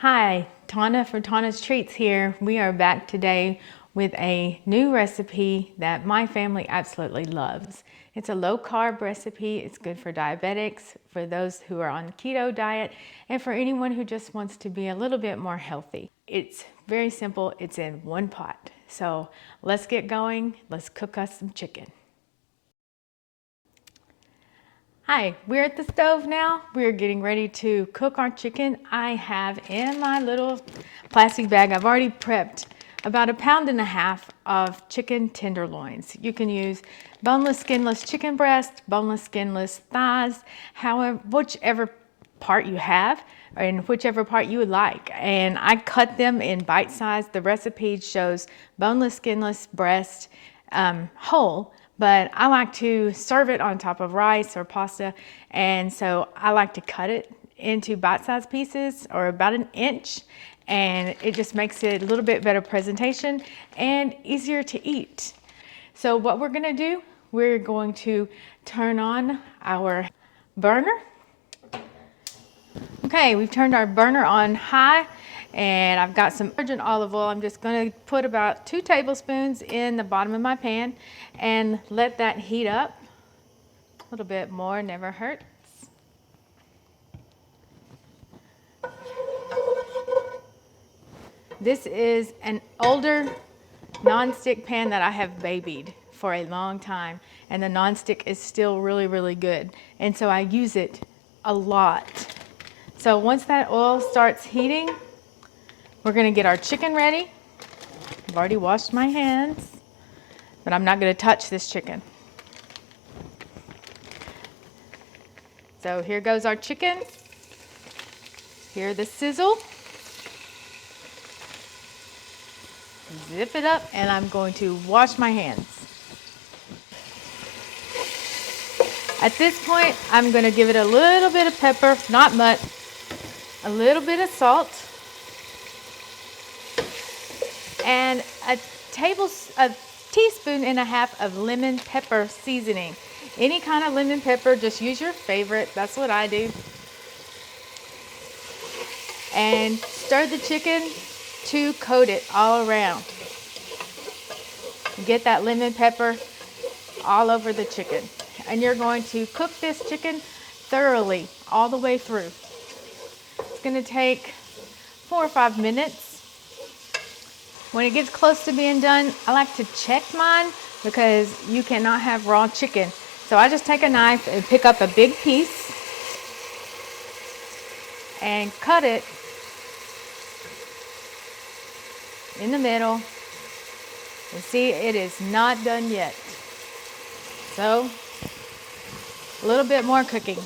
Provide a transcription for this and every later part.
Hi, Tana for Tana's Treats here. We are back today with a new recipe that my family absolutely loves. It's a low carb recipe. It's good for diabetics, for those who are on keto diet, and for anyone who just wants to be a little bit more healthy. It's very simple. It's in one pot. So let's get going. Let's cook us some chicken. Hi, we're at the stove now. We're getting ready to cook our chicken. I have in my little plastic bag, I've already prepped about 1.5 pounds of chicken tenderloins. You can use boneless, skinless chicken breast, boneless, skinless thighs, however, whichever part you have and whichever part you would like. And I cut them in bite size. The recipe shows boneless, skinless breast whole, but I like to serve it on top of rice or pasta, and so I like to cut it into bite-sized pieces or about 1 inch, and it just makes it a little bit better presentation and easier to eat. So what we're gonna do, we're going to turn on our burner. Okay, we've turned our burner on high, and I've got some virgin olive oil. I'm just going to put about 2 tablespoons in the bottom of my pan and let that heat up. A little bit more never hurts. This is an older non-stick pan that I have babied for a long time, and the non-stick is still really, really good. And so I use it a lot. So once that oil starts heating, we're gonna get our chicken ready. I've already washed my hands, but I'm not gonna touch this chicken. So here goes our chicken. Hear the sizzle. Zip it up, and I'm going to wash my hands. At this point, I'm gonna give it a little bit of pepper, not much, a little bit of salt, and a teaspoon and a half of lemon pepper seasoning. Any kind of lemon pepper, just use your favorite. That's what I do. And stir the chicken to coat it all around. Get that lemon pepper all over the chicken. And you're going to cook this chicken thoroughly all the way through. It's going to take 4 or 5 minutes. When it gets close to being done, I like to check mine because you cannot have raw chicken. So I just take a knife and pick up a big piece and cut it in the middle. And see, it is not done yet. So a little bit more cooking.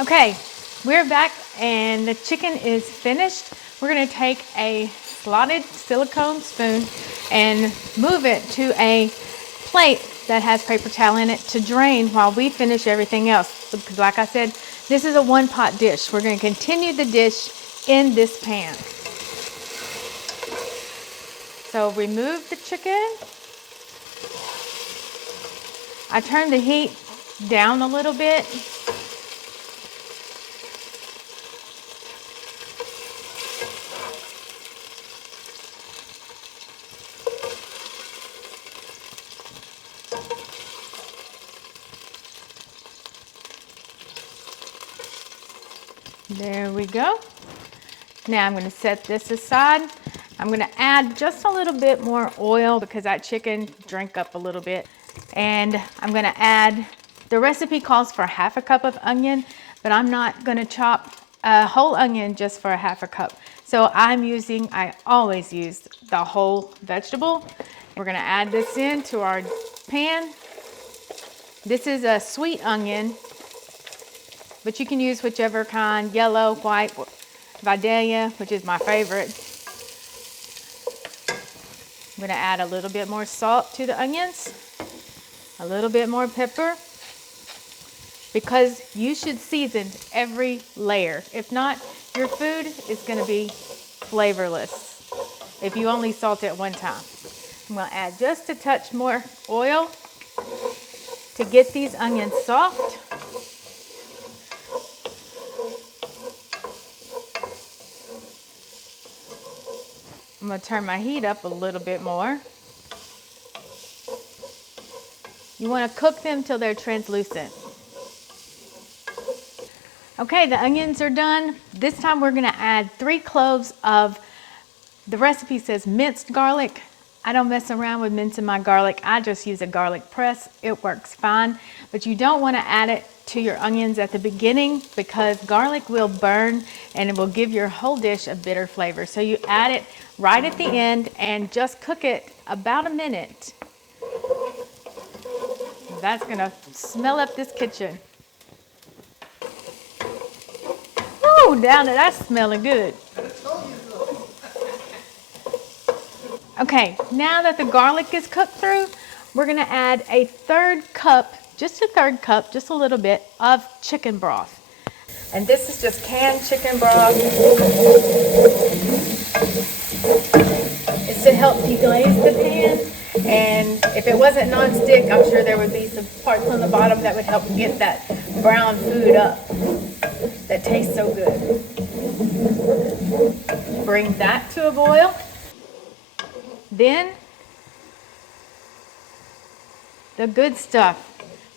Okay, we're back and the chicken is finished. We're gonna take a slotted silicone spoon and move it to a plate that has paper towel in it to drain while we finish everything else. Because like I said, this is a one-pot dish. We're gonna continue the dish in this pan. So remove the chicken. I turned the heat down a little bit. There we go. Now I'm going to set this aside. I'm going to add just a little bit more oil because that chicken drank up a little bit. And I'm going to add, the recipe calls for 1/2 cup of onion, but I'm not going to chop a whole onion just for 1/2 cup. So I always use the whole vegetable. We're going to add this into our pan. This is a sweet onion, but you can use whichever kind, yellow, white, Vidalia, which is my favorite. I'm going to add a little bit more salt to the onions, a little bit more pepper, because you should season every layer. If not, your food is going to be flavorless if you only salt it one time. I'm going to add just a touch more oil to get these onions soft. I'm gonna turn my heat up a little bit more. You wanna cook them till they're translucent. Okay, the onions are done. This time we're gonna add 3 cloves of, the recipe says minced garlic. I don't mess around with mincing my garlic. I just use a garlic press. It works fine, but you don't wanna add it to your onions at the beginning because garlic will burn and it will give your whole dish a bitter flavor. So you add it right at the end and just cook it about a minute. That's gonna smell up this kitchen. Ooh, down there, that's smelling good. Okay, now that the garlic is cooked through, we're gonna add a 1/3 cup, just a 1/3 cup, just a little bit of chicken broth. And this is just canned chicken broth. It's to help deglaze the pan. And if it wasn't non-stick, I'm sure there would be some parts on the bottom that would help get that brown food up that tastes so good. Bring that to a boil. Then, the good stuff.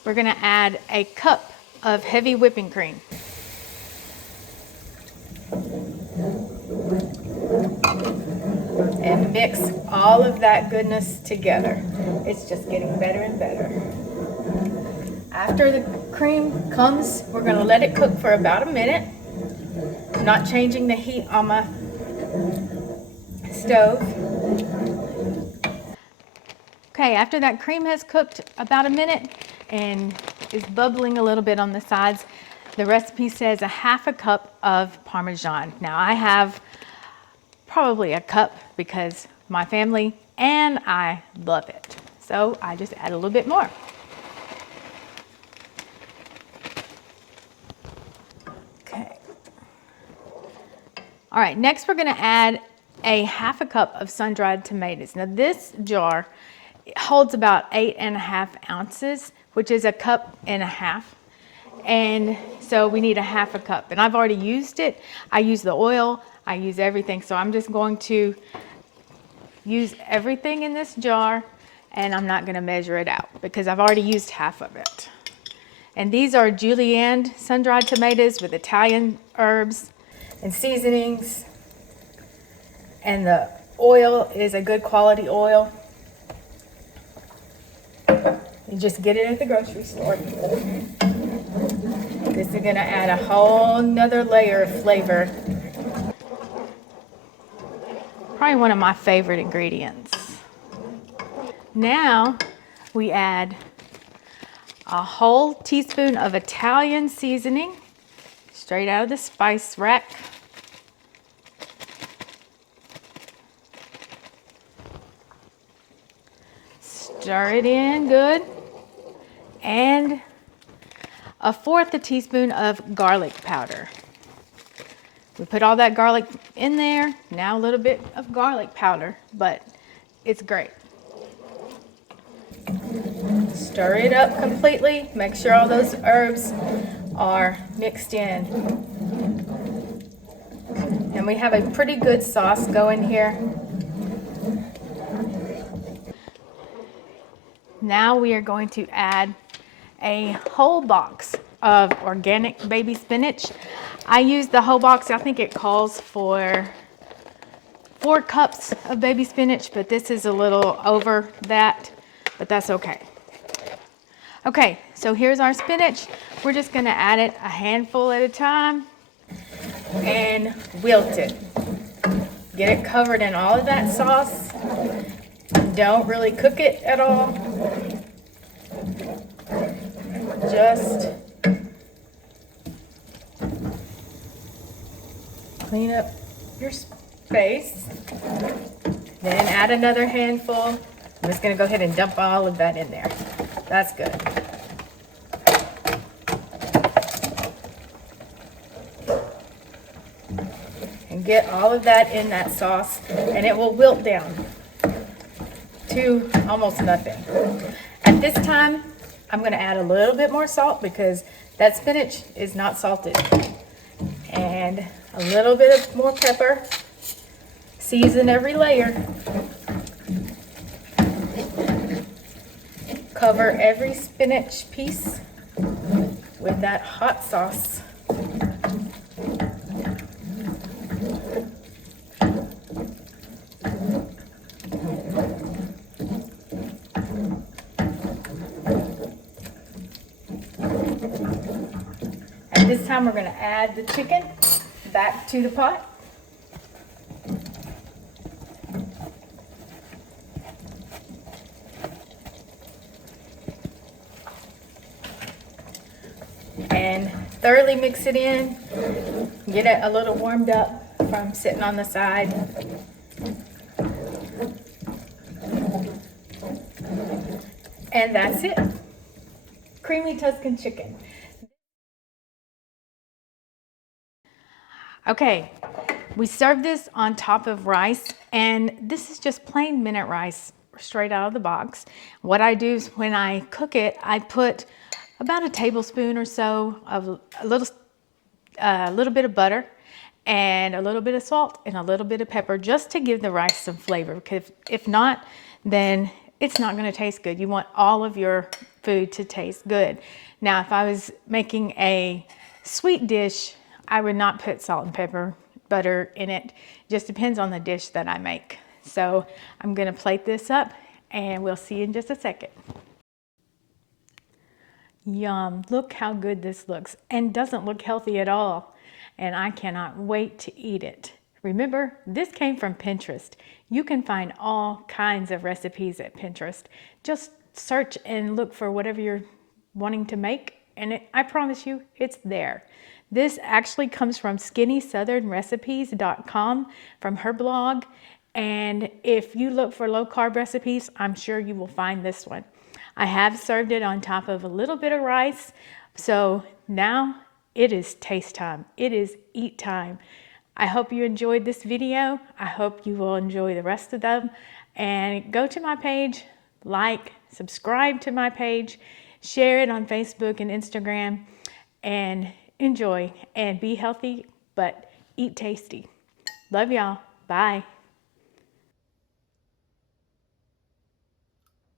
We're gonna add a cup of heavy whipping cream. And mix all of that goodness together. It's just getting better and better. After the cream comes, we're gonna let it cook for about a minute. I'm not changing the heat on my stove. Okay, after that cream has cooked about a minute and is bubbling a little bit on the sides, the recipe says 1/2 cup of Parmesan. Now I have probably a cup because my family and I love it. So I just add a little bit more. Okay. All right, next we're gonna add a 1/2 cup of sun-dried tomatoes. Now this jar holds about 8.5 ounces, which is 1.5 cups. And so we need 1/2 cup. And I've already used it. I use the oil, I use everything. So I'm just going to use everything in this jar and I'm not gonna measure it out because I've already used half of it. And these are julienne sun-dried tomatoes with Italian herbs and seasonings. And the oil is a good quality oil. You just get it at the grocery store. This is gonna add a whole nother layer of flavor. Probably one of my favorite ingredients. Now we add a whole teaspoon of Italian seasoning, straight out of the spice rack. Stir it in good. And 1/4 teaspoon of garlic powder. We put all that garlic in there. Now a little bit of garlic powder, but it's great. Stir it up completely. Make sure all those herbs are mixed in. And we have a pretty good sauce going here. Now we are going to add a whole box of organic baby spinach. I use the whole box. I think it calls for 4 cups of baby spinach, but this is a little over that, but that's okay. Okay, so here's our spinach. We're just gonna add it a handful at a time and wilt it. Get it covered in all of that sauce. Don't really cook it at all. Just clean up your space. Then add another handful. I'm just gonna go ahead and dump all of that in there. That's good. And get all of that in that sauce and it will wilt down to almost nothing. At this time, I'm gonna add a little bit more salt because that spinach is not salted. And a little bit of more pepper, Season every layer. Cover every spinach piece with that hot sauce. At this time, we're going to add the chicken back to the pot. And thoroughly mix it in. Get it a little warmed up from sitting on the side. And that's it. Creamy Tuscan chicken. Okay, we serve this on top of rice, and this is just plain minute rice straight out of the box. What I do is when I cook it, I put about a tablespoon or so of a little bit of butter and a little bit of salt and a little bit of pepper just to give the rice some flavor, because if not, then it's not going to taste good. You want all of your food to taste good. Now, if I was making a sweet dish, I would not put salt and pepper, butter in it. Just depends on the dish that I make. So I'm going to plate this up and we'll see you in just a second. Yum, look how good this looks, and doesn't look healthy at all. And I cannot wait to eat it. Remember, this came from Pinterest. You can find all kinds of recipes at Pinterest. Just search and look for whatever you're wanting to make, and I promise you, it's there. This actually comes from SkinnySouthernRecipes.com, from her blog. And if you look for low carb recipes, I'm sure you will find this one. I have served it on top of a little bit of rice. So now it is taste time. It is eat time. I hope you enjoyed this video. I hope you will enjoy the rest of them. And go to my page, like, subscribe to my page, share it on Facebook and Instagram, and enjoy and be healthy, but eat tasty. Love y'all. Bye.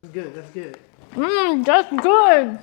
That's good. That's good. That's good.